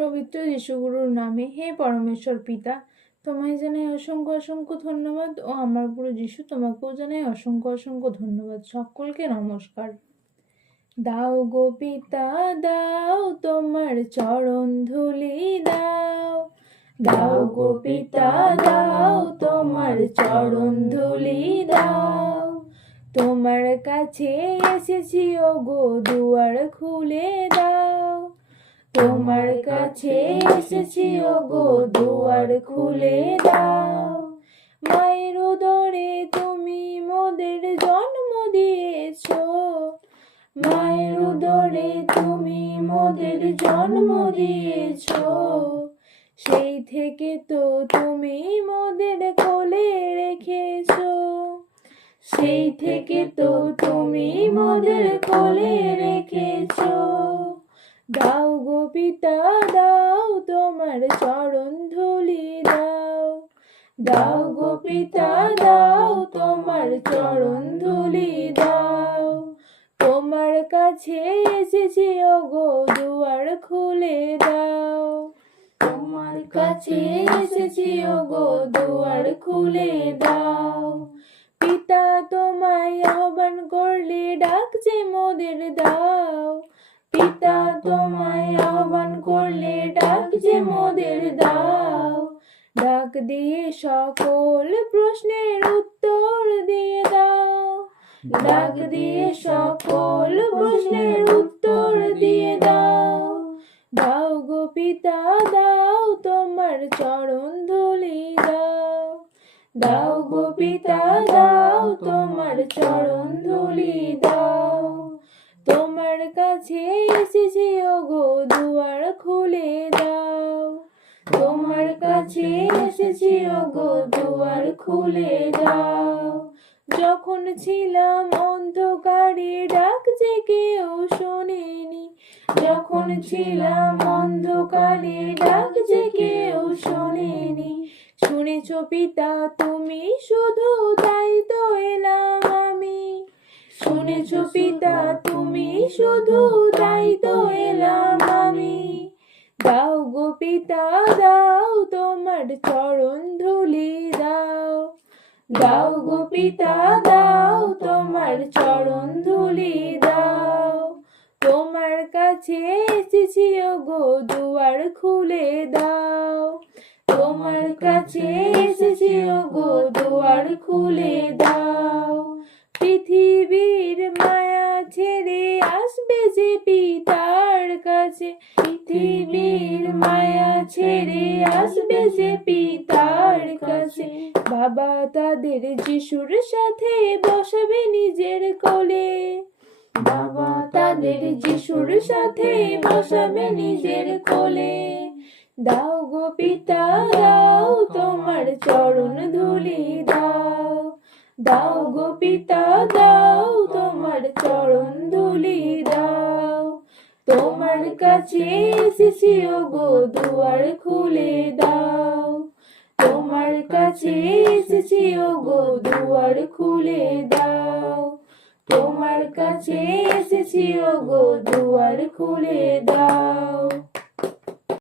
পবিত্র যিশুগুরুর নামে, হে পরমেশ্বর পিতা, তোমায় জানাই অসংখ্য অসংখ্য ধন্যবাদ ও আমার গুরু যিশু তোমাকেও জানাই অসংখ্য অসংখ্য ধন্যবাদ। সকলকে নমস্কার। দাও গো পিতা, দাও তোমার চরণ ধুলি, দাও। দাও গো পিতা, দাও তোমার চরণ ধুলি, দাও। তোমার কাছে এসেছি ও গো দুয়ার খুলে দাও। তোমার কাছে এসেছি গো দুয়ার খুলে দাও। মায়ের উদরে তুমি মোদের জন্ম দিয়েছ। মায়ের উদরে তুমি মোদের জন্ম দিয়েছ। সেই থেকে তো তুমি মোদের কোলে রেখেছ। সেই থেকে তো তুমি মোদের কোলে রেখেছো। দাও পিতা দাও তোমার চরণ ধুলি, দাও। দাও গো পিতা, দাও তোমার চরণ ধুলি, দাও। তোমার কাছে এসেছি, ও গো দুয়ার খুলে দাও। তোমার কাছে এসেছি, ও গো দুয়ার খুলে দাও। পিতা তোমায় আহ্বান করলে, ডাকছে মোদের দাও। পিতা তোমায় আহ্বান ডাক যে মোদের দাও। ডাক দিয়ে সকল প্রশ্নের উত্তর দিয়ে দাও। ডাক দিয়ে সকল প্রশ্নের উত্তর দিয়ে দাও। দাও গো পিতা, দাও তোমার চরণ ধুলি দাও। দাও গো পিতা, দাও তোমার চরণ ধুলি দাও। কাছে এসেছি ও গো দুয়ার খুলে দাও। তোমার কাছে এসেছি ও গো দুয়ার খুলে দাও। যখন ছিলাম অন্ধকারে, ডাক যে কেউ শোনেনি। যখন ছিলাম অন্ধকারে, ডাক যে কেউ শোনেনি। শুনেছ পিতা, তুমি শুধু শুধু তাই তো এলাম আমি। দাও গো পিতা, দাও তোমার চরণ ধুলি, দাও। দাও গো পিতা, দাও তোমার চরণ ধুলি, দাও। তোমার কাছে এসেছি গো দুয়ার খুলে দাও। তোমার কাছে এসেছি গো দুয়ার খুলে দাও। যে পিতার কাছে পৃথিবীর মায়া ছেড়ে আসবে যে পিতার কাছে। বাবা তাদের যিশুর সাথে বসাবে নিজের কোলে। বাবা তাদের যিশুর সাথে বসাবে নিজের কোলে। দাও গো পিতা, দাও তোমার চরণ ধুলি, দাও। দাও গো পিতা, দাও তোমার চরণ ধুলি কাছে এসেছি গো দুয়ার খুলে দাও। তোমার কাছে এসেছি গো দুয়ার খুলে দাও। তোমার কাছে এসেছি গো দুয়ার খুলে দাও।